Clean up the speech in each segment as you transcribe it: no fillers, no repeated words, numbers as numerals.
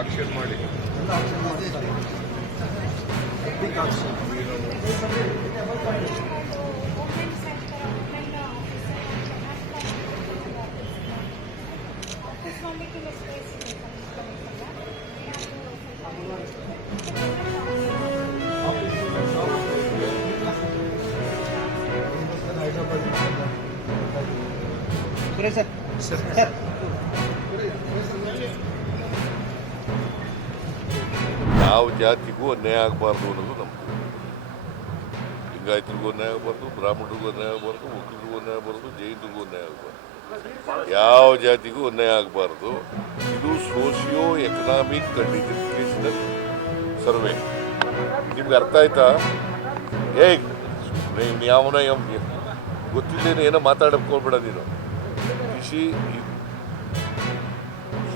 Action ಮಾಡಿ ಯಾವ ಜಾತಿಗೂ ಅನ್ಯಾಯ ಆಗಬಾರ್ದು ಅನ್ನೋದು ನಮ್ಮದು. ಲಿಂಗಾಯತರಿಗೂ ಅನ್ಯಾಯ ಆಗಬಾರ್ದು, ಬ್ರಾಹ್ಮಣರಿಗೂ ಅನ್ಯಾಯ ಆಗಬಾರ್ದು, ಒಕ್ಕಲಿಗರಿಗೂ ಅನ್ಯಾಯ ಆಗಬಾರ್ದು, ಜೈನರಿಗೂ ಅನ್ಯಾಯ ಆಗಬಾರ್ದು, ಯಾವ ಜಾತಿಗೂ ಅನ್ಯಾಯ ಆಗಬಾರ್ದು. ಇದು socio economic and educational survey. ನಿಮ್ಗೆ ಅರ್ಥ ಆಯ್ತಾ? ಯಾವನ ಗೊತ್ತಿದ್ದೇನೆ ಏನೋ ಮಾತಾಡೋಕ್ಕೋಗ್ಬೇಡ ನೀನು.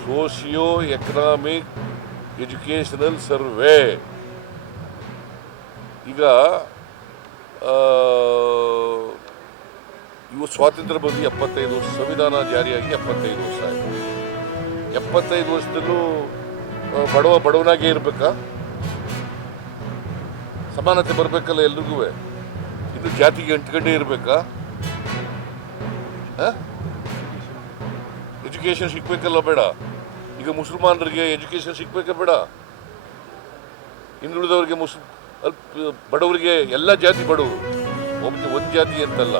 Socio economic educational survey. ಈಗ ಇವು ಸ್ವಾತಂತ್ರ್ಯ ಬಂದು 75 ವರ್ಷ, ಸಂವಿಧಾನ ಜಾರಿಯಾಗಿ 75 ವರ್ಷ ಆಯಿತು. 75 ವರ್ಷದಲ್ಲೂ ಬಡವನಾಗೇ ಇರಬೇಕಾ? ಸಮಾನತೆ ಬರಬೇಕಲ್ಲ ಎಲ್ರಿಗೂ. ಇನ್ನು ಜಾತಿಗೆ ಅಂಟ್ಕೊಂಡೇ ಇರಬೇಕಾ? ಎಜುಕೇಷನ್ ಸಿಗ್ಬೇಕಲ್ಲ ಬೇಡ? ಈಗ ಮುಸಲ್ಮಾನರಿಗೆ ಎಜುಕೇಷನ್ ಸಿಗ್ಬೇಕ ಬೇಡ? ಹಿಂದುಳಿದವರಿಗೆ ಬಡವರಿಗೆ, ಎಲ್ಲ ಜಾತಿ ಬಡವರು, ಒಂದು ಜಾತಿ ಅಂತಲ್ಲ,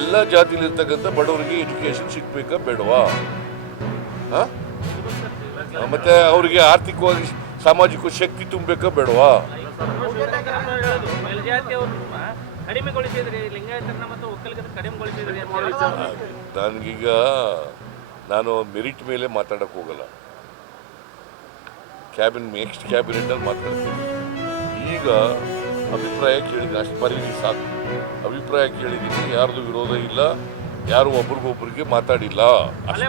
ಎಲ್ಲ ಜಾತಿಲಿರ್ತಕ್ಕಂಥ ಬಡವರಿಗೆ ಎಜುಕೇಷನ್ ಸಿಗ್ಬೇಕಾ ಬೇಡವಾ? ಮತ್ತೆ ಅವರಿಗೆ ಆರ್ಥಿಕವಾಗಿ ಸಾಮಾಜಿಕ ಶಕ್ತಿ ತುಂಬಬೇಕಾ ಬೇಡವಾ? ನನಗೀಗ ನಾನು ಮೆರಿಟ್ ಮೇಲೆ ಮಾತಾಡಕ್ಕೆ ಹೋಗಲ್ಲ. ನೆಕ್ಸ್ಟ್ ಕ್ಯಾಬಿನೆಟಲ್ಲಿ ಮಾತಾಡ್ತೀನಿ. ಈಗ ಅಭಿಪ್ರಾಯ ಕೇಳಿದ್ದೀನಿ, ಅಷ್ಟು ಬರೀರಿ ಸಾಕು. ಅಭಿಪ್ರಾಯ ಕೇಳಿದ್ದೀನಿ, ಯಾರ್ದು ವಿರೋಧ ಇಲ್ಲ, ಯಾರು ಒಬ್ರಿಗೊಬ್ರಿಗೆ ಮಾತಾಡಿಲ್ಲ. ಅಷ್ಟು